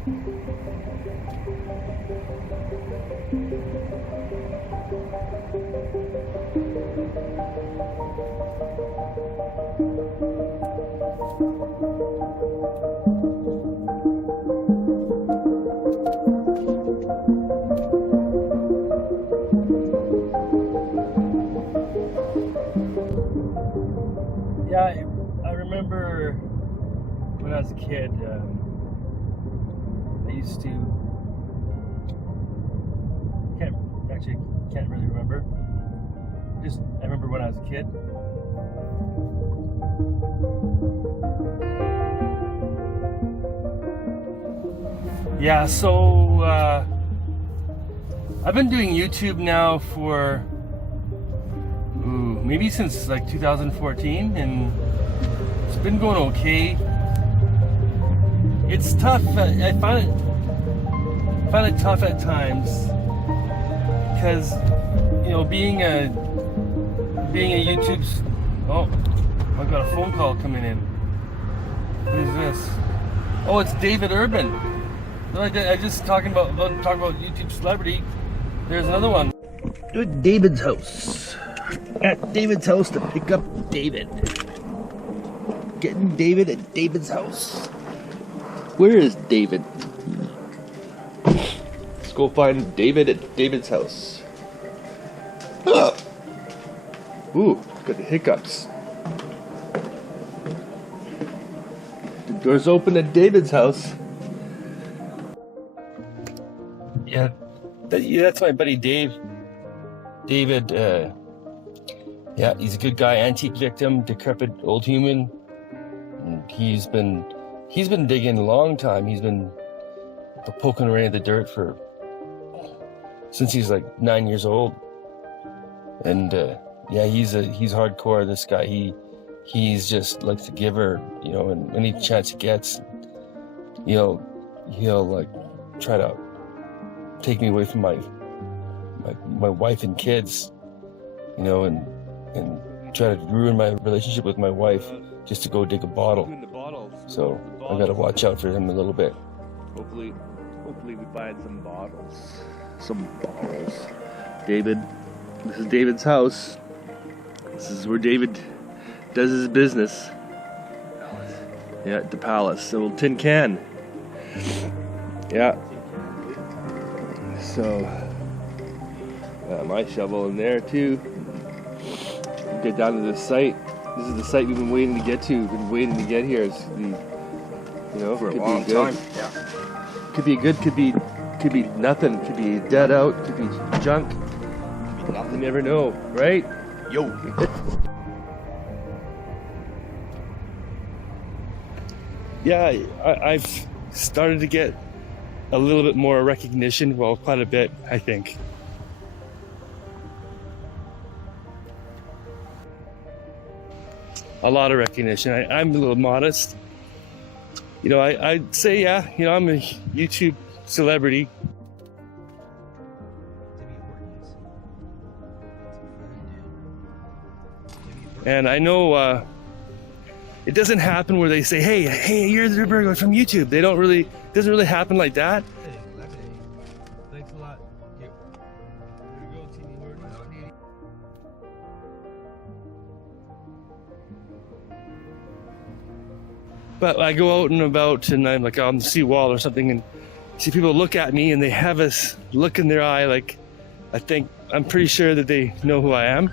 Yeah, I remember when I was a kid, I used to, can't really remember. I remember when I was a kid. Yeah, so I've been doing YouTube now for maybe since like 2014, and it's been going okay. It's tough. I find it tough at times because, you know, being a YouTube's. Oh, I've got a phone call coming in. Who's this? Oh, it's David Urban. I just talking about YouTube celebrity. There's another one. At David's house. At David's house to pick up David. Getting David at David's house. Where is David? Let's go find David at David's house. Ooh, got the hiccups. The door's open at David's house. Yeah, that's my buddy Dave. David, yeah, he's a good guy, antique victim, decrepit old human. And he's been digging a long time. He's been poking around in the dirt since he's like 9 years old. And yeah, he's hardcore. This guy, he's just like the giver, you know. And any chance he gets, he'll like try to take me away from my wife and kids, you know, and try to ruin my relationship with my wife just to go dig a bottle. So I gotta watch out for him a little bit. Hopefully we find some bottles. David, this is David's house. This is where David does his business. Yeah, at the palace. A little tin can. Yeah. So, my shovel in there too. Get down to this site. This is the site we've been waiting to get to. We've been waiting to get here. It's for a long time. Yeah. Could be good. Could be nothing. Could be dead out. Could be junk. Could be nothing. You never know, right? Yo. Yeah, I've started to get a little bit more recognition. Well, quite a bit, I think. A lot of recognition. I'm a little modest. You know, I'd say, yeah, you know, I'm a YouTube celebrity. And I know it doesn't happen where they say, hey, you're the burglar from YouTube. It doesn't really happen like that. Thanks a lot. Here we go, TV Hortons. But I go out and about and I'm like on the seawall or something and see people look at me and they have this look in their eye like I'm pretty sure that they know who I am.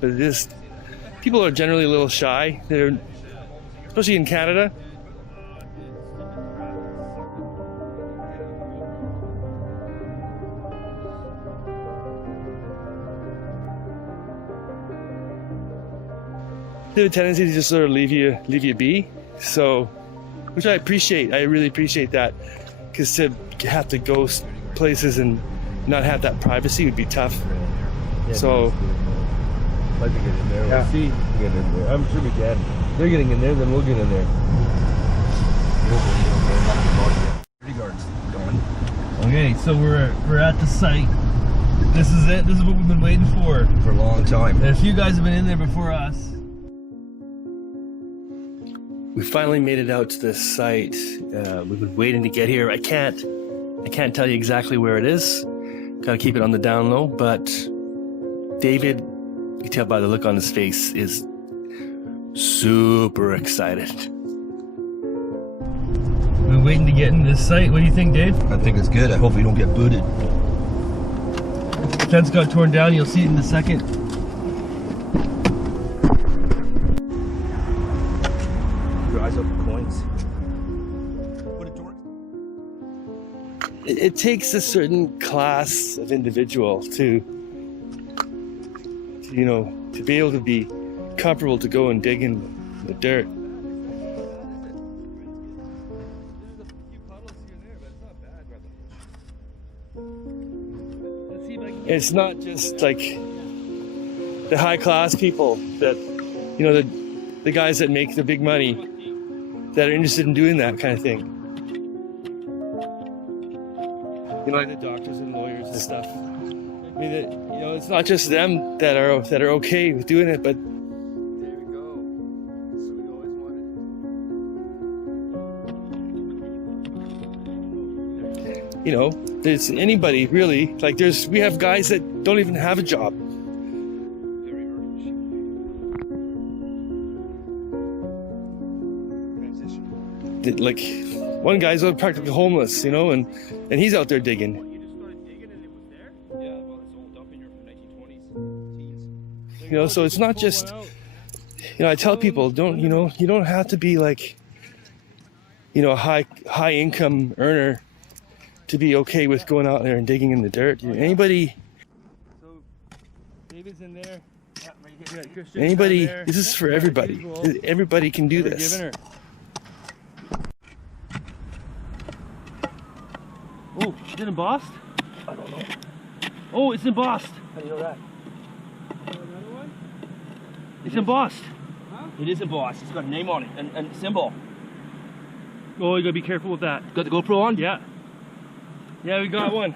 But people are generally a little shy. They're, especially in Canada. They have a tendency to just sort of leave you be. So, which I appreciate. I really appreciate that, because to have to go places and not have that privacy would be tough. Yeah, so. I'd like to get in there. Yeah. We'll see. Get in there. I'm sure we can. They're getting in there, then we'll get in there. Bodyguards going. Okay, so we're at the site. This is it. This is what we've been waiting for For a long time. And a few guys have been in there before us. We finally made it out to this site. We've been waiting to get here. I can't tell you exactly where it is. Gotta keep it on the down low, but David, you can tell by the look on his face, is super excited. We're waiting to get into this site. What do you think, Dave? I think it's good. I hope we don't get booted. The fence got torn down. You'll see it in a second. Your eyes up for coins. What a dork. It takes a certain class of individual to be able to be comfortable to go and dig in the dirt. It's not just like the high class people that, the guys that make the big money that are interested in doing that kind of thing. Like the doctors and lawyers and stuff. I mean, it's not just them that are okay with doing it, but There we go. That's what we always wanted. there's anybody really. Like we have guys that don't even have a job. Very early machine. Transition. Like one guy's practically homeless, and he's out there digging. You just started digging and it was there? Yeah, well, it's old dumping here from 1920s, teens. So it's not just, I tell people, you don't have to be like, a high income earner to be okay with going out there and digging in the dirt. Anybody, So, David's in there. Yeah, right here. Christian's anybody, down there. this is for everybody. Everybody can do We're this. giving her. Oh, is it embossed? I don't know. Oh, it's embossed. How do you know that? It's embossed. Huh? It is embossed. It's got a name on it and a symbol. Oh, you gotta be careful with that. Got the GoPro on? Yeah. Yeah, we got one.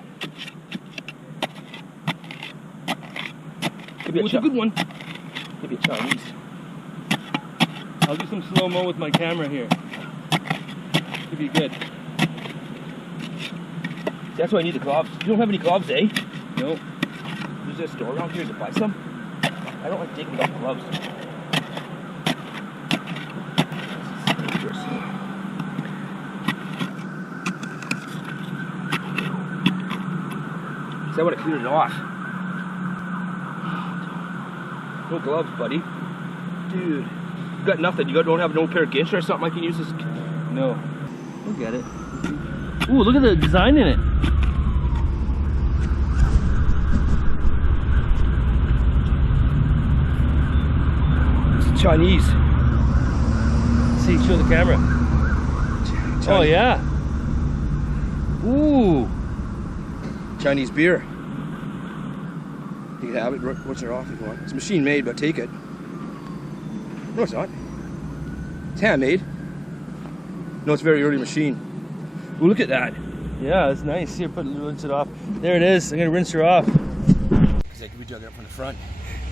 Could be It's a good one. Could be a Chinese. I'll do some slow-mo with my camera here. Could be good. That's why I need the gloves. You don't have any gloves, eh? Nope. Is there a store around here to buy some? I don't like digging without gloves. This is dangerous. So I want to clear it off. No gloves, buddy. Dude, you got nothing. You don't have no pair of Ginch or something I can use this? No. We'll get it. Ooh, look at the design in it. It's Chinese. See, show the camera. Oh yeah. Ooh. Chinese beer. You can have it. What's it off if you want? It's machine made, but take it. No, it's not. It's handmade. No, it's very early machine. Ooh, look at that. Yeah, it's nice. Here, rinse it off. There it is. I'm gonna rinse her off. Because I could be dug up from the front.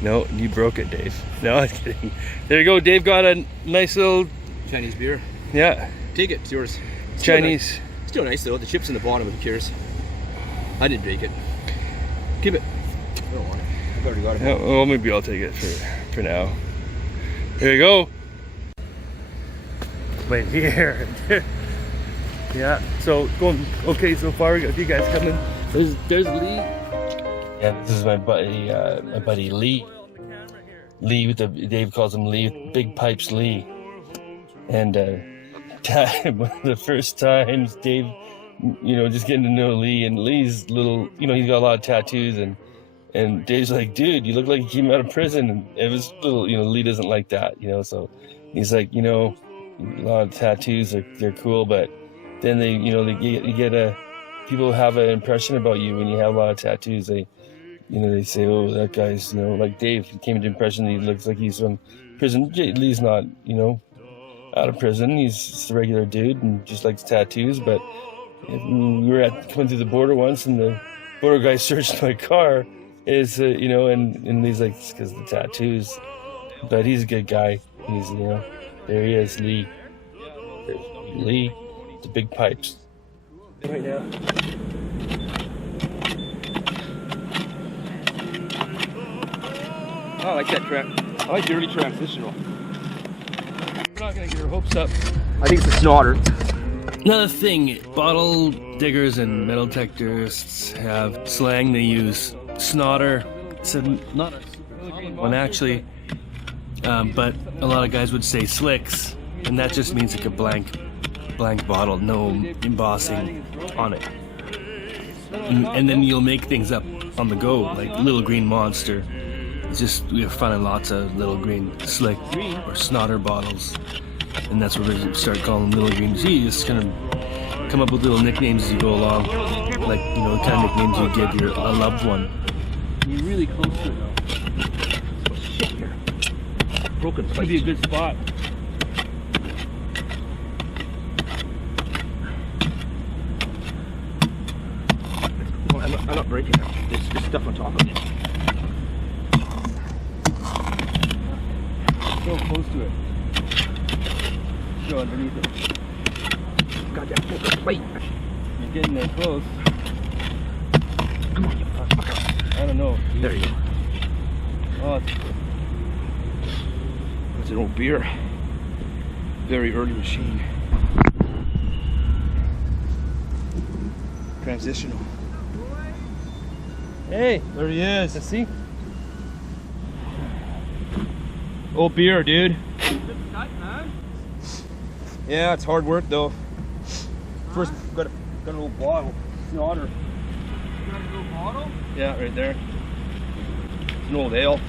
No, you broke it, Dave. No, I'm kidding. There you go. Dave got a nice little, Chinese beer. yeah, Take it. It's yours. Chinese. Still nice though. The chips in the bottom. Who cares? I didn't bake it. Keep it. I don't want it. I've already got it. Yeah, well, maybe I'll take it for now. There you go. Wait here. Yeah. So going okay so far. We got a few guys coming. There's Lee. Yeah, this is my buddy Lee. Lee with Dave calls him Lee with big pipes Lee. And one of the first times Dave, just getting to know Lee, and Lee's little, he's got a lot of tattoos, and Dave's like, dude, you look like you came out of prison. And it was little, Lee doesn't like that, so he's like, a lot of tattoos they're cool, but then you get people have an impression about you when you have a lot of tattoos. They say, oh, that guy's, like Dave, he came into impression he looks like he's from prison. Lee's not, out of prison. He's just a regular dude and just likes tattoos. But we were coming through the border once, and the border guy searched my car. And he's like, it's because of the tattoos. But he's a good guy. He's, there he is, Lee. Lee, the big pipes. Right now. Oh, I like that track. I like the early transitional. We're not gonna get our hopes up. I think it's a snotter. Another thing, bottle diggers and metal detectorists have slang they use. Snotter, it's not a one actually, but a lot of guys would say slicks, and that just means like a blank bottle, no embossing on it. And then you'll make things up on the go, like Little Green Monster. It's just, we're finding lots of Little Green Slick or Snotter bottles. And that's what we start calling them Little Green. You just kind of come up with little nicknames as you go along. Like, you know, the kind of nicknames you give your a loved one. You're really close to it though. Shit here. Broken plate. Could be a good spot. Well, I'm not breaking it. There's just stuff on top of it. So close to it. Go underneath it. Goddamn broken plate. You're getting there close. Come on, you fucker. I don't know. There you go. Oh, It's an old beer. Very early machine. Transitional. hey, There he is. let's see. Old beer, dude. Yeah, it's hard work though. First, got an old bottle. Snotter. You got a little bottle? Yeah, right there. It's an old ale.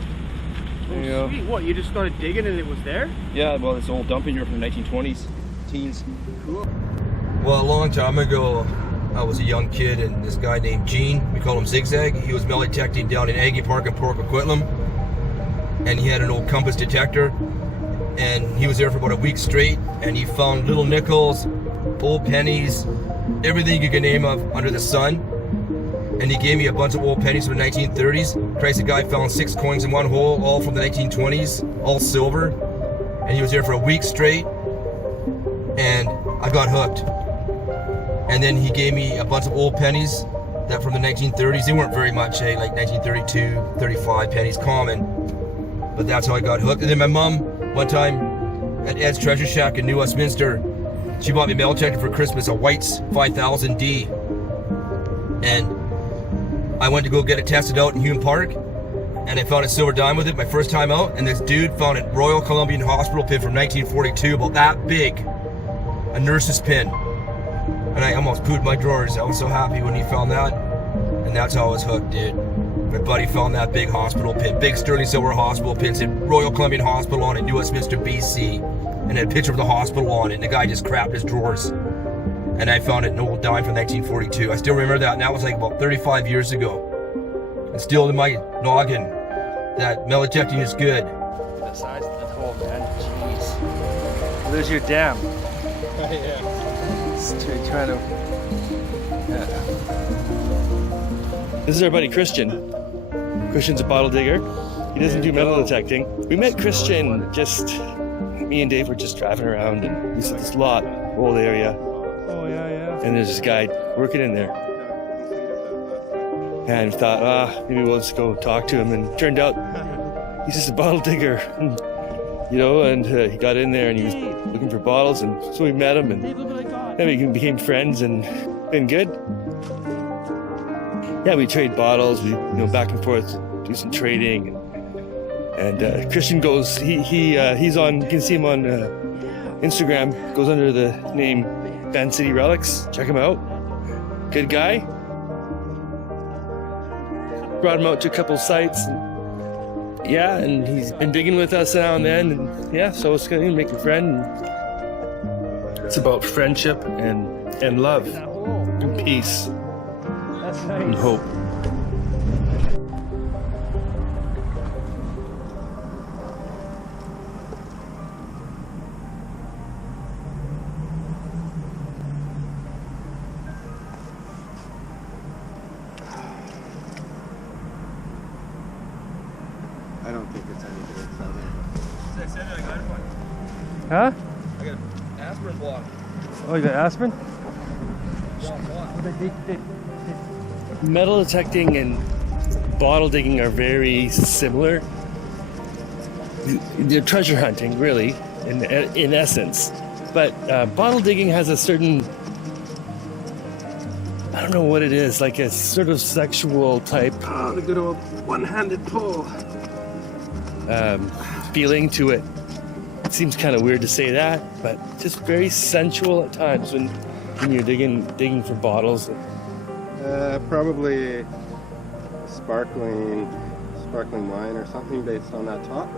There you go. Sweet. What, you just started digging and it was there? Yeah, well, it's old dumping here from the 1920s, teens. Cool. Well, a long time ago, I was a young kid, and this guy named Gene, we call him Zigzag, he was metal detecting down in Aggie Park in Port Coquitlam, and he had an old compass detector, and he was there for about a week straight, and he found little nickels, old pennies, everything you can name of under the sun. And he gave me a bunch of old pennies from the 1930s. Christ, the guy found 6 coins in one hole, all from the 1920s, all silver. And he was there for a week straight, and I got hooked. And then he gave me a bunch of old pennies that from the 1930s. They weren't very much, like 1932, 35 pennies common. But that's how I got hooked. And then my mom, one time at Ed's Treasure Shack in New Westminster, she bought me a metal detector for Christmas, a White's 5000D. And I went to go get it tested out in Hume Park, and I found a silver dime with it my first time out, and this dude found a Royal Columbian Hospital pin from 1942, about that big, a nurse's pin. And I almost pooed my drawers. I was so happy when he found that, and that's how I was hooked, dude. My buddy found that big hospital pin, big sterling silver hospital pin, said Royal Columbian Hospital on it, New Westminster, BC, and had a picture of the hospital on it, and the guy just crapped his drawers. And I found it an old dime from 1942. I still remember that, and that was like about 35 years ago. And still in my noggin, that metal detecting is good. The size of the hole, man. Jeez. There's your dam. Yeah. Trying to. This is our buddy Christian. Christian's a bottle digger. He doesn't do metal detecting. We met Christian just. Me and Dave were just driving around, and we saw this lot, old area. Oh, yeah. And there's this guy working in there. And we thought, maybe we'll just go talk to him. And it turned out he's just a bottle digger, you know. And he got in there and he was looking for bottles, and so we met him, and then we became friends, and been good. Yeah, we trade bottles. We back and forth, do some trading. And Christian goes. He's on. You can see him on Instagram. Goes under the name Fan City Relics. Check him out. Good guy. Brought him out to a couple sites. And he's been digging with us now and then. And yeah, so it's gonna make a friend. It's about friendship and love and peace and hope. I don't think it's any good. I got one. Huh? I got aspirin Oh, you got aspirin? Metal detecting and bottle digging are very similar. They're treasure hunting, really, in essence. But bottle digging has a certain, I don't know what it is, like a sort of sexual type Oh, the good old one-handed pull. feeling to it. It seems kind of weird to say that, but just very sensual at times when you're digging for bottles. Probably sparkling wine or something based on that top.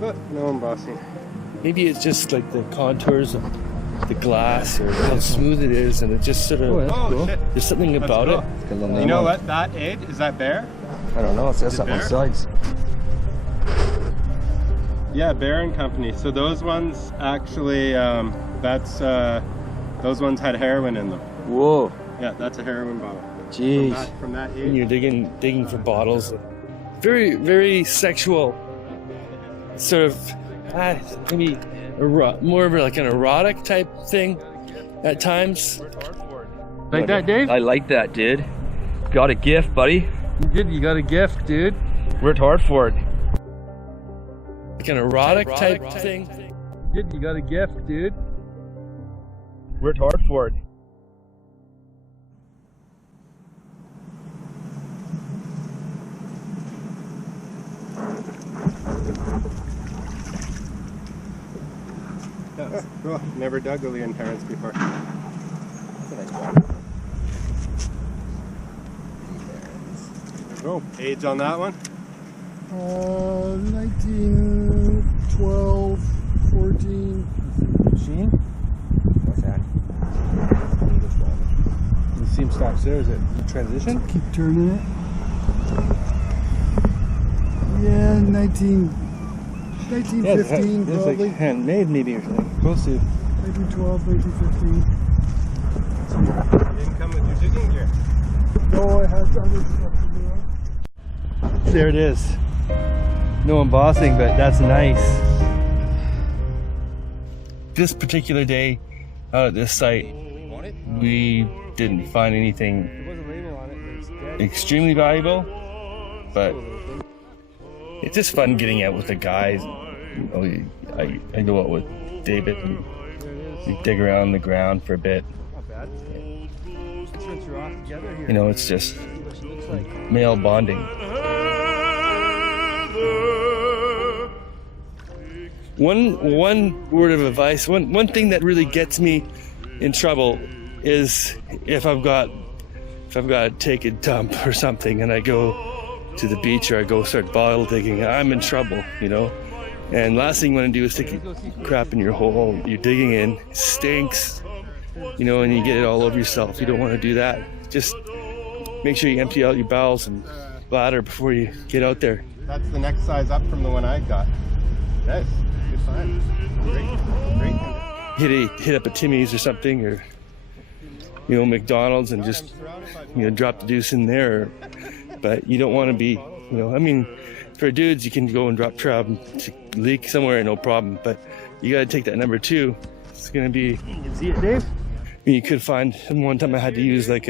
But no embossing. Maybe it's just like the contours of the glass or how smooth it is, and it just sort of, Oh shit! there's something about it. You know what? That aid is that Bear? I don't know. It says something on the sides. Yeah, Bear and Company. So those ones actually, those ones had heroin in them. Whoa. Yeah, that's a heroin bottle. Jeez. From that When aid. you're digging for bottles, very, very sexual, sort of maybe more of like an erotic type thing at times. Like that, Dave? I like that, dude. Got a gift, buddy. You did. You got a gift, dude. Worked hard for it. Like an erotic type thing. Good. You got a gift, dude. Worked hard for it. Yeah, cool. Never dug a Leon Parents before. Oh, age on that one? 19, 12, 14. Machine? What's that? You see him stop there. Is it transition? Keep turning it. Yeah, 1915 it's probably. like handmade maybe or something. Close to. 1912, 1915. Didn't come with your digging gear. No, I had other stuff to do. There it is. No embossing, but that's nice. This particular day out at this site, we didn't find anything extremely valuable, but it's just fun getting out with the guys. You know, I go out with David and we dig around the ground for a bit. You know, it's just male bonding. One word of advice, one thing that really gets me in trouble is if I've got to take a dump or something and I go to the beach or I go start bottle digging, I'm in trouble, you know. And last thing you want to do is stick your crap in your hole you're digging in. It stinks, you know, and you get it all over yourself. You don't want to do that. Just make sure you empty out your bowels and bladder before you get out there. That's the next size up from the one I got. Nice. Good find. Great. Hit up a Timmy's or something, or you know, McDonald's, and just, you know, drop the deuce in there. But you don't want to be, you know, I mean, for dudes you can go and drop trout and leak somewhere, no problem. But you got to take that number 2. It's gonna be. You can see it, Dave. I mean, you could find. One time I had to use a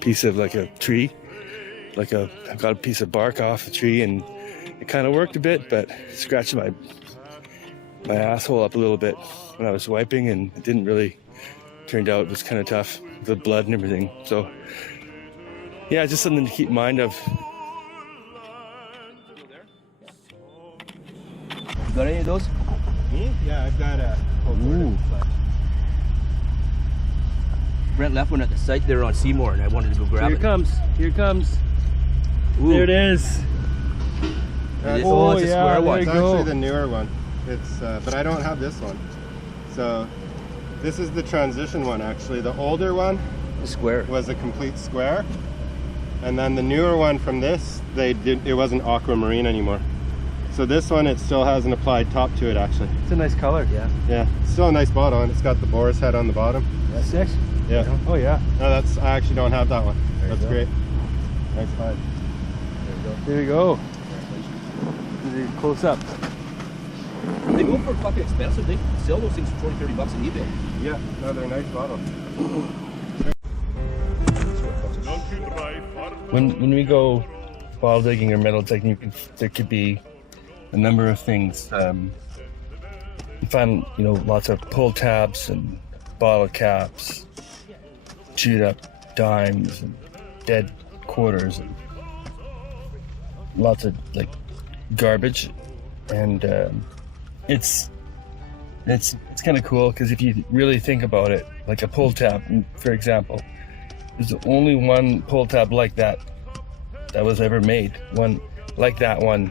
piece of like a tree, I got a piece of bark off a tree, and it kind of worked a bit, but scratched my asshole up a little bit when I was wiping, and it didn't really. Turned out it was kind of tough, the blood and everything. So yeah, just something to keep in mind of. Got any of those? Me? Yeah, I've got a whole Ooh. Brent left one at the site there on Seymour, and I wanted to go grab Here it. it comes. Here it comes. Ooh. There it is. It's Oh, a yeah, square one. there It's you go. actually the newer one. It's but I don't have this one. So this is the transition one actually. The older one The square. was a complete square. And then the newer one from this, it wasn't aquamarine anymore. So this one, it still has an applied top to it actually. It's a nice color. Yeah. Yeah, still a nice bottle, and it's got the boar's head on the bottom. That's sick. Yeah. Oh yeah. No, I actually don't have that one. That's go. great. Nice find. There you go. Close up. They go for fucking expensive. They sell those things for $20, $30 on eBay. Yeah, no, they're nice bottles. When we go bottle digging or metal digging, there could be a number of things. You find, you know, lots of pull tabs and bottle caps, chewed up dimes and dead quarters, and lots of like garbage. And it's kind of cool because if you really think about it, like a pull tab, for example, there's only one pull tab like that was ever made. One like that one,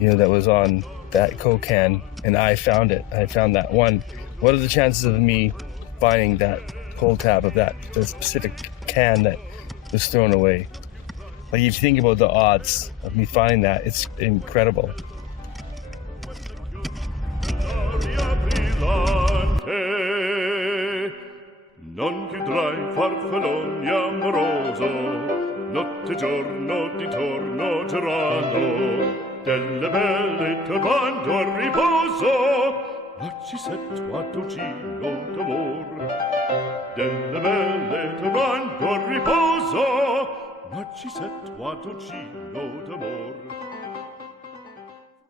you know, that was on that Coke can, and I found it. I found that one. What are the chances of me finding that pull tab of the specific can that was thrown away? Like, if you think about the odds of me finding that, it's incredible. Non chiudrai farfalloni amoroso, notte e giorno di torno girando, delle belle turbando al riposo, Narcisetto a dolcino d'amor. Delle belle turbando al riposo, Narcisetto a dolcino d'amor.